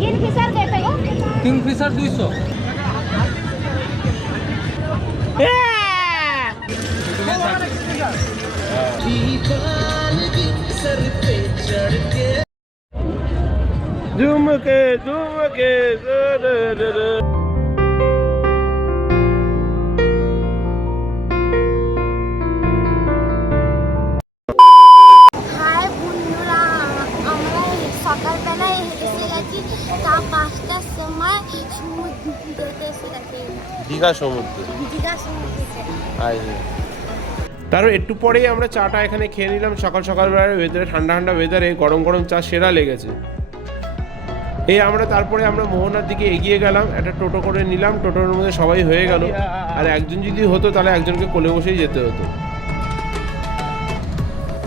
Kingfisher कैसे हो? Kingfisher 200। झुमके হাই বন্ধুরা, আমরা সকালবেলায় এসে গেছি, তা 5টার সময় সমুদ্রতে এসে গেছি। দীঘা সমুদ্র। তারও একটু পরেই আমরা চাটা এখানে খেয়ে নিলাম। সকালবেলার ওয়েদারে, ঠান্ডা ঠান্ডা ওয়েদারে গরম গরম চা সেরা লেগেছে। তারপরে আমরা মোহনার দিকে এগিয়ে গেলাম, একটা টোটো করে নিলাম। টোটোর মধ্যে সবাই হয়ে গেল, আর একজন যদি হতো তাহলে একজনকে কোলে বসেই যেতে হতো।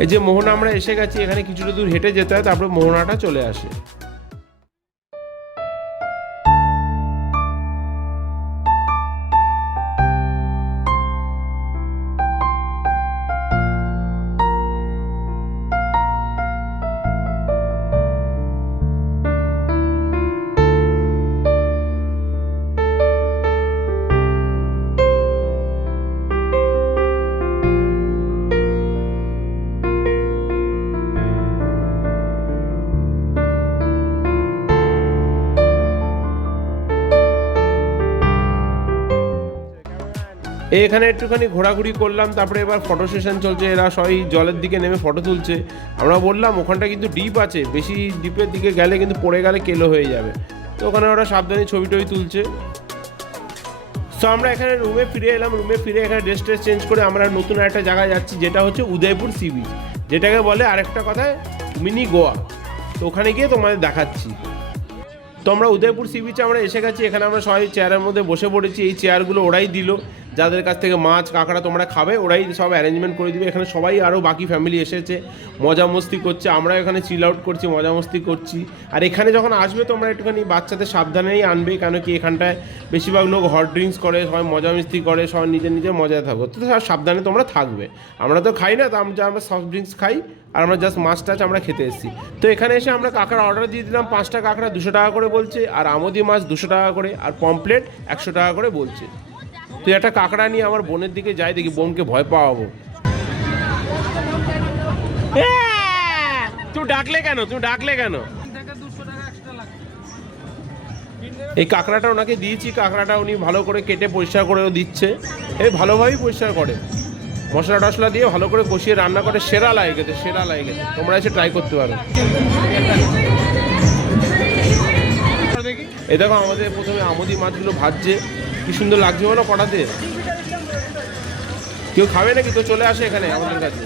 এই যে মোহনা আমরা এসে গেছি, এখানে কিছুটা দূর হেঁটে যেতে হয়, তারপরে মোহনাটা চলে আসে। এখানে একটুখানি ঘোরাঘুরি করলাম, তারপরে এবার ফটো সেশন চলছে। এরা সবাই জলের দিকে নেমে ফটো তুলছে। আমরা বললাম ওখানটা কিন্তু ডিপ আছে, বেশি ডিপের দিকে গেলে কিন্তু পড়ে গেলে কেলো হয়ে যাবে। তো ওখানে ওরা সাবধানে ছবি টবি তুলছে। তো আমরা এখানে রুমে ফিরে এলাম। রুমে ফিরে এখানে ড্রেস চেঞ্জ করে আমরা নতুন একটা জায়গায় যাচ্ছি, যেটা হচ্ছে উদয়পুর সি বিচ, যেটাকে বলে আরেকটা কথায় মিনি গোয়া। তো ওখানে গিয়ে তোমাদের দেখাচ্ছি। তো আমরা উদয়পুর সি বিচে আমরা এসে গেছি। এখানে আমরা সবাই চেয়ারের মধ্যে বসে পড়েছি। এই চেয়ারগুলো ওরাই দিল, যাদের কাছ থেকে মাছ কাঁকড়া তোমরা খাবে ওরাই সব অ্যারেঞ্জমেন্ট করে দিবে। এখানে সবাই আরও বাকি ফ্যামিলি এসেছে, মজা মস্তি করছে। আমরা এখানে চিল আউট করছি, মজা মস্তি করছি। আর এখানে যখন আসবে তোমরা একটুখানি বাচ্চাদের সাবধানেই আনবে, কেন কি এখানটায় বেশিরভাগ লোক হট ড্রিঙ্কস করে, সবাই মজা মস্তি করে, সবাই নিজের নিজের মজায় থাকবে। তো সাবধানে তোমরা থাকবে। আমরা তো খাই না, তো আমরা সফট ড্রিঙ্কস খাই, আর আমরা জাস্ট মাছ টাছ আমরা খেতে এসেছি। তো এখানে এসে আমরা কাঁকড়া অর্ডার দিয়ে দিলাম। 5টা কাঁকড়া 200 টাকা করে বলছে, আর আমোদি মাছ 200 টাকা করে, আর পমপ্লেট 100 টাকা করে বলছে। তুই একটা কাঁকড়া নিয়ে আমার বোনের দিকে যাই, দেখি বোনকে ভয় পাওয়াবো। তুই ডাকলে কেন? এই কাঁকড়াটা ওনাকে দিয়েছি। কাঁকড়াটা উনি ভালো করে কেটে পরিষ্কার করেও দিচ্ছে। এই ভালোভাবেই পরিষ্কার করে, মশলা টশলা দিয়ে ভালো করে কষিয়ে রান্না করে। সেরা লাগে খেতে। তোমরা এসে ট্রাই করতে পারো। এই দেখো আমাদের প্রথমে আমোদি মাছগুলো ভাজছে, কি সুন্দর লাগছে বলো কড়াতে। কেউ খাবে নাকি? তো চলে আসে এখানে আমাদের কাছে।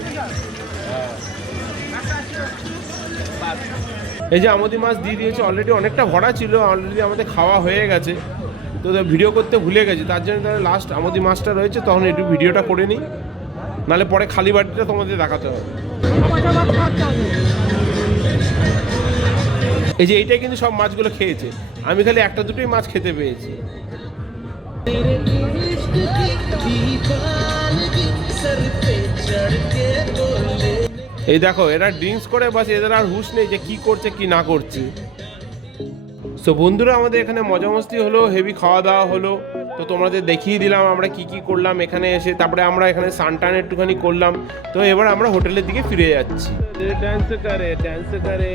এই যে আমোদি মাছ দিয়ে দিয়েছে, অলরেডি অনেকটা ভরা ছিল, অলরেডি আমাদের খাওয়া হয়ে গেছে। তো ভিডিও করতে ভুলে গেছি, তার জন্য লাস্ট আমোদি মাছটা রয়েছে, তখন একটু ভিডিওটা করে নিই, নাহলে পরে খালি বাটিটা তোমাদের দেখাতে হবে। এই যে এইটাই কিন্তু সব মাছগুলো খেয়েছে, আমি খালি একটা দুটোই মাছ খেতে পেয়েছি। এই দেখো এরা ড্রিঙ্কস করে, বাস এদের আর হুঁশ নেই যে কি করছে কি না করছে। তো বন্ধুরা আমাদের এখানে মজা মস্তি হলো, হেভি খাওয়া দাওয়া হলো। তো তোমাদের দেখিয়ে দিলাম আমরা কি কি করলাম এখানে এসে। তারপরে আমরা এখানে সানটান একটুখানি করলাম। তো এবার আমরা হোটেলের দিকে ফিরে যাচ্ছি। ডান্স করে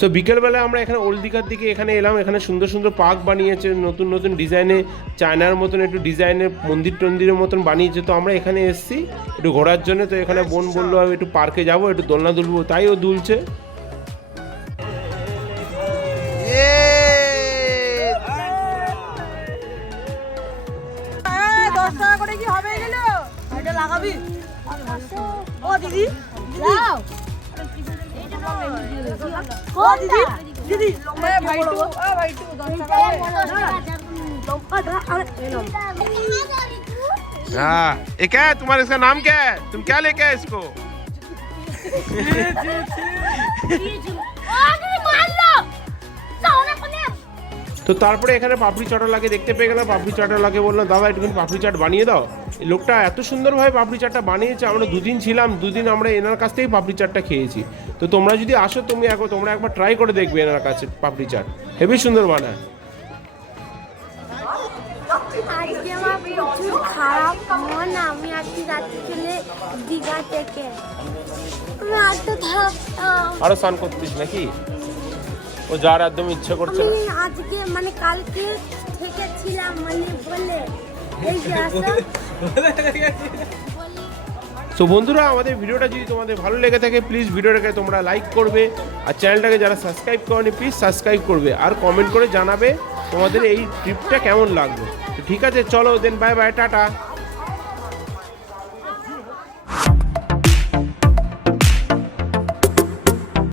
সো বিকেলবেলা আমরা এখানে ওল্ড দীঘার দিকে এখানে এলাম। এখানে সুন্দর সুন্দর পার্ক বানিয়েছে, নতুন নতুন ডিজাইনে, চায়নার মতন একটু ডিজাইনের মন্দিরের মতন বানিয়েছে। তো আমরা এখানে এসেছি একটু ঘোরার জন্য। তো এখানে বোন বললো আমি একটু পার্কে যাবো, একটু দোলনা দুলবো, তাই ও দুলছে। করে কি হবে? লাগাবি ও দিদি যাও। দিদি লম্বা ভাই টু ভাই টু 10 টাকা हाँ ये क्या है तुम्हारा, इसका नाम क्या है, तुम क्या लेके आए इसको? তো তারপরে এখানে পাপড়ি চাটওয়ালাকে দেখতে পেয়ে গেলাম। পাপড়ি চাটওয়ালাকে বললাম দাদা একটুখানি পাপড়ি চাট বানিয়ে দাও। এই লোকটা এত সুন্দরভাবে পাপড়ি চাটটা বানিয়েছে, আমরা দুদিন ছিলাম, দুদিন আমরা এনার কাছ থেকেই পাপড়ি চাটটা খেয়েছি। তো তোমরা যদি আসো তোমরা একবার ট্রাই করে দেখবে এনার কাছে পাপড়ি চাট, হেবি সুন্দর বানায়। আজকে আমার প্রচুর খারাপ মন, আমি আজকে যাচ্ছি চলে দীঘা থেকে। আমি আজকে থাকতাম, আরো স্নান করতিস নাকি? ও যার একদম ইচ্ছে করছে না। আমি আজকে মানে কালকে থেকে ছিলাম মানে বলে এই যে আসো তো বন্ধুরা, আমাদের ভিডিওটা যদি তোমাদের ভালো লেগে থাকে প্লিজ ভিডিওটাকে তোমরা লাইক করবে, আর চ্যানেলটাকে যারা সাবস্ক্রাইব করনি প্লিজ সাবস্ক্রাইব করবে, আর কমেন্ট করে জানাবে তোমাদের এই ট্রিপটা কেমন লাগলো। তো ঠিক আছে, চলো দেন, বাই বাই, টাটা।